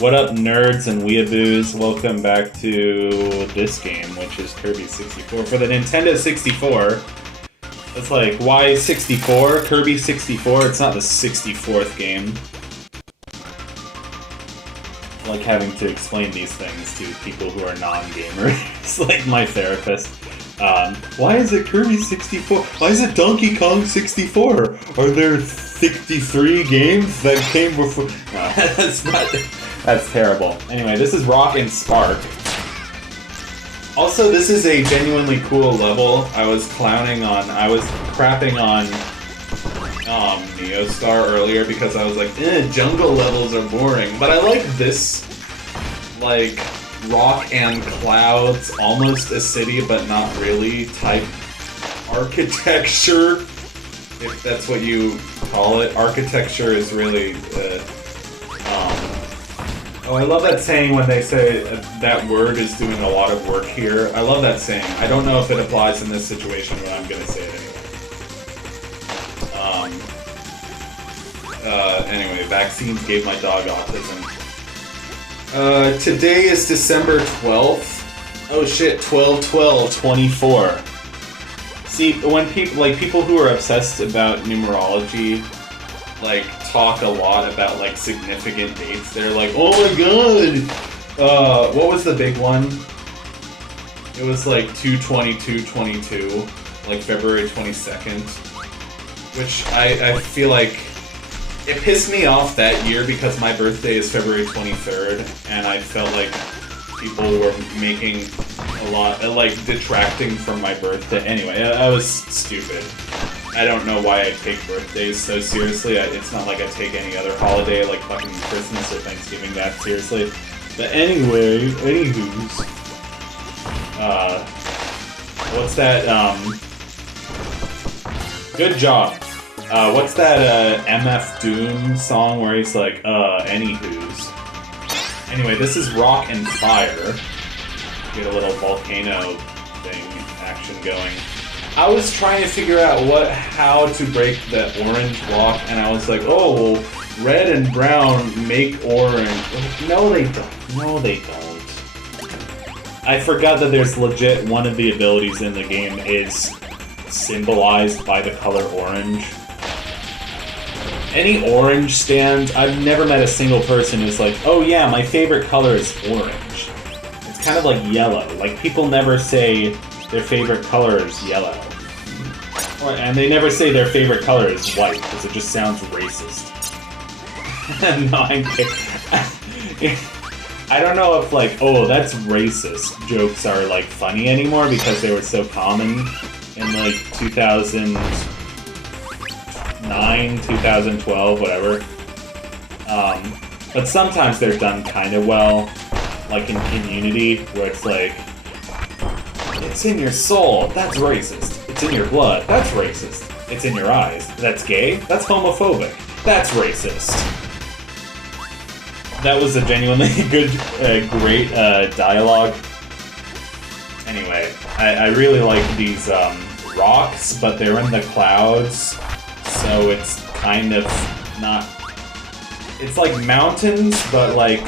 What up, nerds and weeaboos? Welcome back to this game, which is Kirby 64 for the Nintendo 64. It's like, why 64? Kirby 64? It's not the 64th game. I like having to explain these things to people who are non-gamers, like my therapist. Why is it Kirby 64? Why is it Donkey Kong 64? Are there 63 games that came before? No, that's terrible. Anyway, this is Rock and Spark. Also, this is a genuinely cool level. I was crapping on Neostar earlier because I was like, jungle levels are boring. But I like this, like, rock and clouds, almost a city but not really type architecture, if that's what you call it. Architecture is really, oh, I love that saying when they say that word is doing a lot of work here. I love that saying. I don't know if it applies in this situation, but I'm gonna say it anyway. Anyway, vaccines gave my dog autism. Today is December 12th. Oh shit, 12/12/24. See, when people who are obsessed about numerology, like, talk a lot about, like, significant dates. They're like, oh my god! What was the big one? It was, like, 2/22/22, like, February 22nd. Which, I feel like, it pissed me off that year because my birthday is February 23rd, and I felt like people were making a lot, like, detracting from my birthday. Anyway, I was stupid. I don't know why I take birthdays so seriously. It's not like I take any other holiday, like fucking Christmas or Thanksgiving, that seriously. But anyway, anywho's, what's that, good job. What's that, MF Doom song where he's like, anywho's. Anyway, this is Rock and Fire. Get a little volcano thing, action going. I was trying to figure out how to break the orange block, and I was like, oh, red and brown make orange. No, they don't. No, they don't. I forgot that there's legit one of the abilities in the game is symbolized by the color orange. Any orange stand, I've never met a single person who's like, oh yeah, my favorite color is orange. It's kind of like yellow. Like, people never say their favorite color is yellow. And they never say their favorite color is white, because it just sounds racist. No, I'm kidding. I don't know if, like, oh, that's racist jokes are, like, funny anymore because they were so common in, like, 2009, 2012, whatever. But sometimes they're done kind of well, like in Community, where it's like, it's in your soul, that's racist. It's in your blood, that's racist. It's in your eyes, that's gay, that's homophobic, that's racist. That was a genuinely good, great dialogue. Anyway, I really like these rocks, but they're in the clouds, so it's kind of not... It's like mountains, but like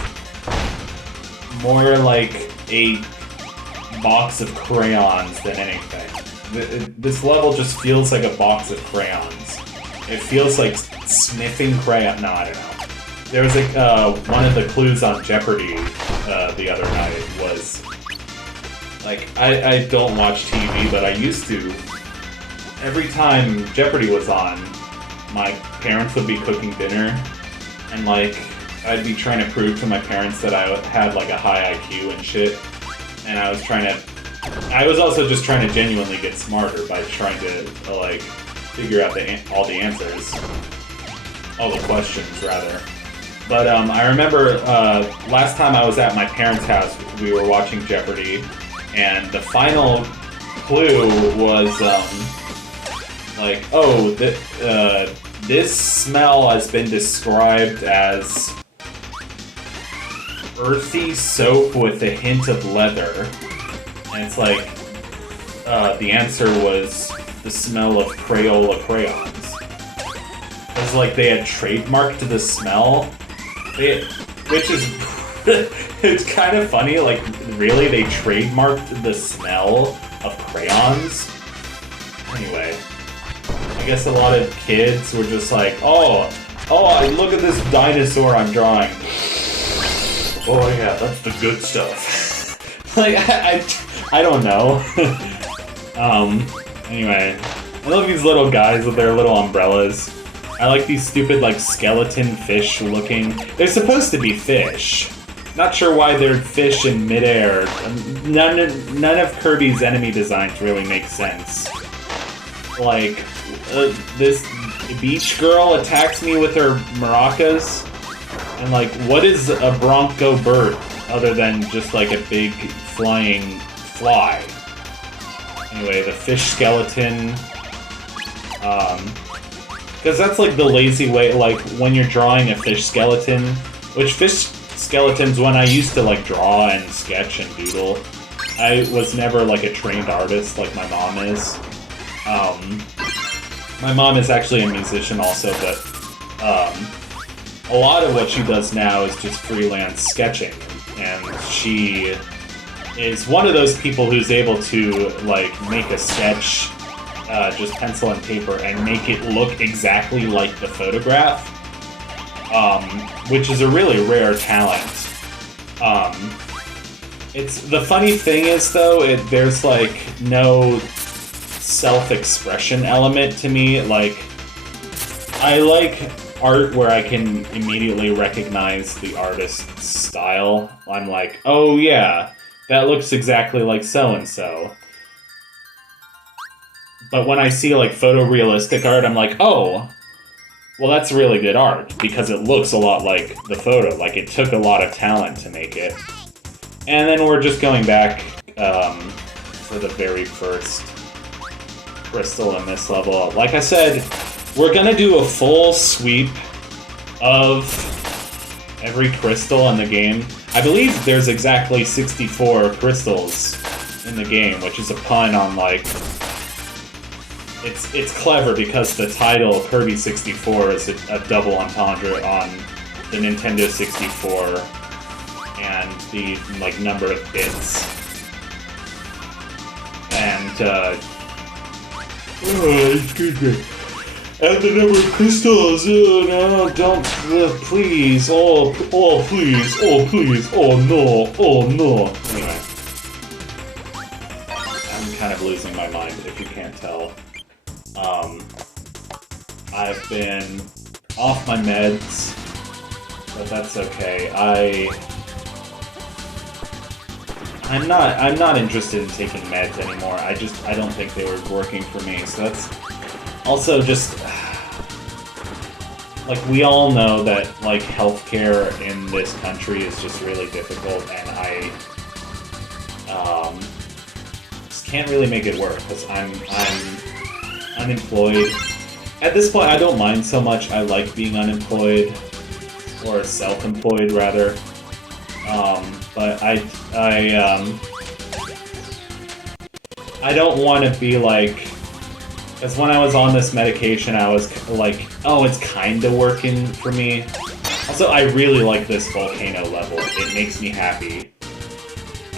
more like a box of crayons than anything. This level just feels like a box of crayons. It feels like sniffing crayon. No, I don't know. There was like one of the clues on Jeopardy the other night was like I don't watch TV, but I used to. Every time Jeopardy was on, my parents would be cooking dinner, and like I'd be trying to prove to my parents that I had like a high IQ and shit, and I was also just trying to genuinely get smarter by trying to like figure out all the answers, all the questions rather. But I remember last time I was at my parents' house, we were watching Jeopardy, and the final clue was like, oh, this smell has been described as earthy soap with a hint of leather. And it's like, the answer was the smell of Crayola crayons. It was like they had trademarked the smell, which is It's kind of funny, like, really, they trademarked the smell of crayons? Anyway, I guess a lot of kids were just like, oh, look at this dinosaur I'm drawing. Oh yeah, that's the good stuff. Like, I don't know. Anyway, I love these little guys with their little umbrellas. I like these stupid, like, skeleton fish looking. They're supposed to be fish. Not sure why they're fish in midair. None of Kirby's enemy designs really make sense. Like, this beach girl attacks me with her maracas. And, like, what is a bronco bird other than just, like, a big flying fly? Anyway, the fish skeleton. Because that's, like, the lazy way, like, when you're drawing a fish skeleton, which fish skeletons, when I used to, like, draw and sketch and doodle, I was never, like, a trained artist like my mom is. My mom is actually a musician also, but, a lot of what she does now is just freelance sketching, and she is one of those people who's able to, like, make a sketch, just pencil and paper, and make it look exactly like the photograph, which is a really rare talent. The funny thing is, though, there's, like, no self-expression element to me. Like, I like art where I can immediately recognize the artist's style. I'm like, oh yeah, that looks exactly like so-and-so. But when I see, like, photorealistic art, I'm like, oh, well, that's really good art, because it looks a lot like the photo. Like, it took a lot of talent to make it. And then we're just going back for the very first crystal in this level. Like I said, we're gonna do a full sweep of every crystal in the game. I believe there's exactly 64 crystals in the game, which is a pun on, like... It's clever because the title Kirby 64 is a double entendre on the Nintendo 64 and the, like, number of bits. And, excuse me. And the number of crystals, no, don't, please, oh, please, oh, please, oh, no. Anyway. I'm kind of losing my mind, if you can't tell. I've been off my meds, but that's okay. I'm not interested in taking meds anymore. I don't think they were working for me. So that's also just like, we all know that, like, healthcare in this country is just really difficult, and I just can't really make it work because I'm unemployed. At this point, I don't mind so much. I like being unemployed, or self-employed rather. But I don't want to be like, because when I was on this medication, I was like, oh, it's kind of working for me. Also, I really like this volcano level. It makes me happy.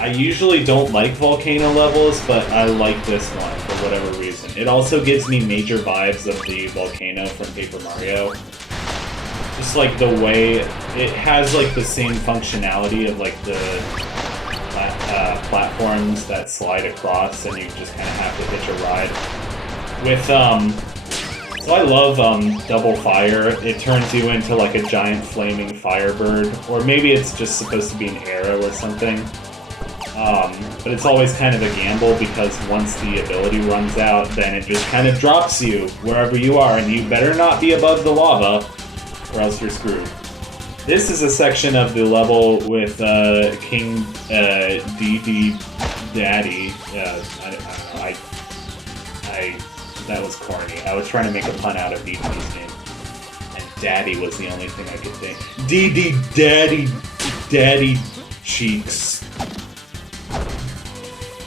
I usually don't like volcano levels, but I like this one for whatever reason. It also gives me major vibes of the volcano from Paper Mario. Just like the way it has, like, the same functionality of, like, the platforms that slide across, and you just kind of have to hitch a ride. With so I love Double Fire. It turns you into, like, a giant flaming firebird, or maybe it's just supposed to be an arrow or something. But it's always kind of a gamble, because once the ability runs out, then it just kind of drops you wherever you are, and you better not be above the lava, or else you're screwed. This is a section of the level with King DD Daddy. That was corny. I was trying to make a pun out of DD's name, and Daddy was the only thing I could think. DD Daddy Cheeks.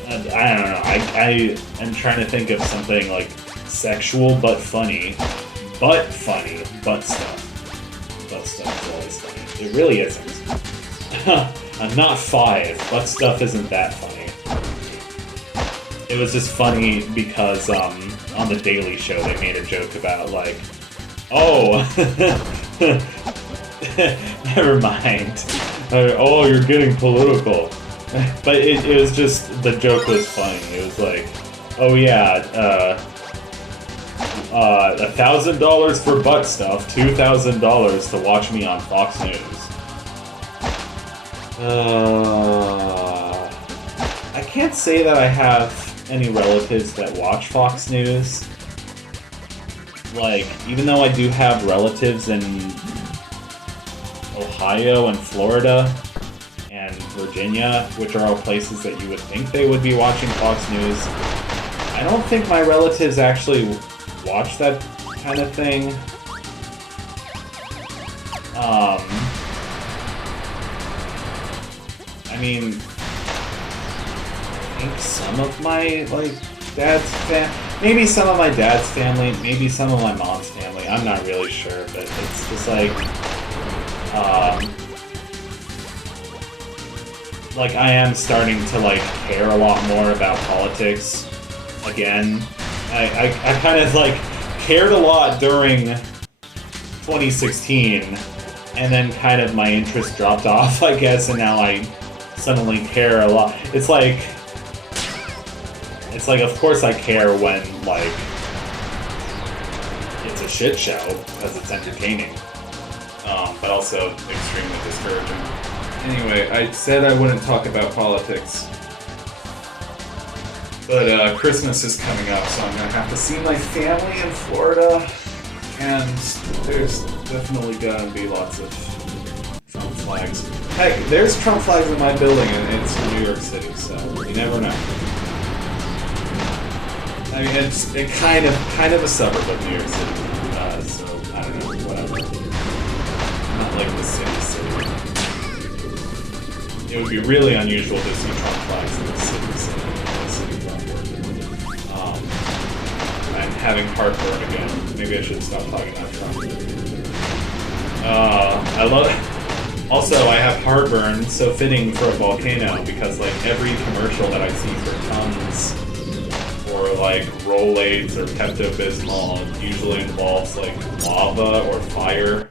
I don't know. I am trying to think of something like sexual but funny. Butt stuff is always funny. It really isn't. I'm not 5, but stuff isn't that funny. It was just funny because on the Daily Show they made a joke about like, oh, never mind. Oh, you're getting political. But it was just, the joke was funny. It was like, oh yeah, $1,000 for butt stuff, $2,000 to watch me on Fox News. I can't say that I have any relatives that watch Fox News. Like, even though I do have relatives in Ohio and Florida and Virginia, which are all places that you would think they would be watching Fox News, I don't think my relatives actually watch that kind of thing. I mean, I think some of my, like, maybe some of my dad's family, maybe some of my mom's family, I'm not really sure, but it's just like I am starting to, like, care a lot more about politics again. I kind of, like, cared a lot during 2016, and then kind of my interest dropped off, I guess, and now I suddenly care a lot. It's like, of course I care when, like, it's a shit show, because it's entertaining, but also extremely discouraging. Anyway, I said I wouldn't talk about politics, but Christmas is coming up, so I'm gonna have to see my family in Florida, and there's definitely gonna be lots of Trump flags. Heck, there's Trump flags in my building, and it's in New York City, so you never know. I mean, it's kind of a suburb of New York City, so I don't know, whatever. Not like the city. It would be really unusual to see Trump flags in the city. I'm having heartburn again. Maybe I should stop talking about Trump. I love. Also, I have heartburn, so fitting for a volcano, because like every commercial that I see for Tums or like Rolaids or Pepto-Bismol usually involves like lava or fire.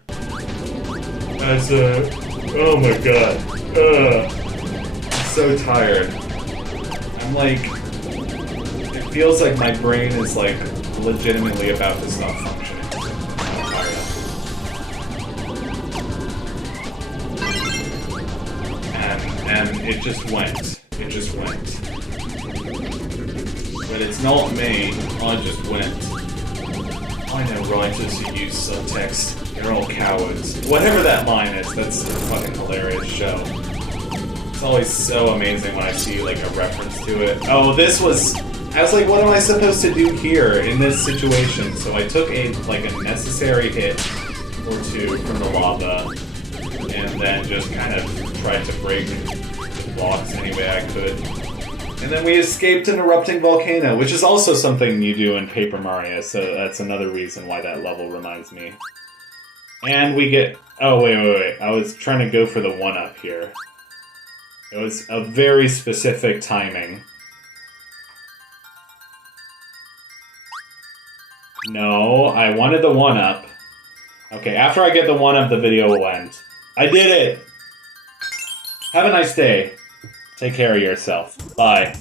That's oh my god. I'm so tired. I'm like, it feels like my brain is like legitimately about to stop functioning. I'm tired of it. And it just went. It just went. But it's not me. I just went. I know writers who use subtext. They're all cowards. Whatever that line is, that's a fucking hilarious show. It's always so amazing when I see, like, a reference to it. Oh, this was... I was like, what am I supposed to do here in this situation? So I took a necessary hit or two from the lava, and then just kind of tried to break the blocks any way I could. And then we escaped an erupting volcano, which is also something you do in Paper Mario, so that's another reason why that level reminds me. And we get... Oh, wait. I was trying to go for the 1-up here. It was a very specific timing. No, I wanted the 1-up. Okay, after I get the 1-up, the video will end. I did it! Have a nice day. Take care of yourself. Bye.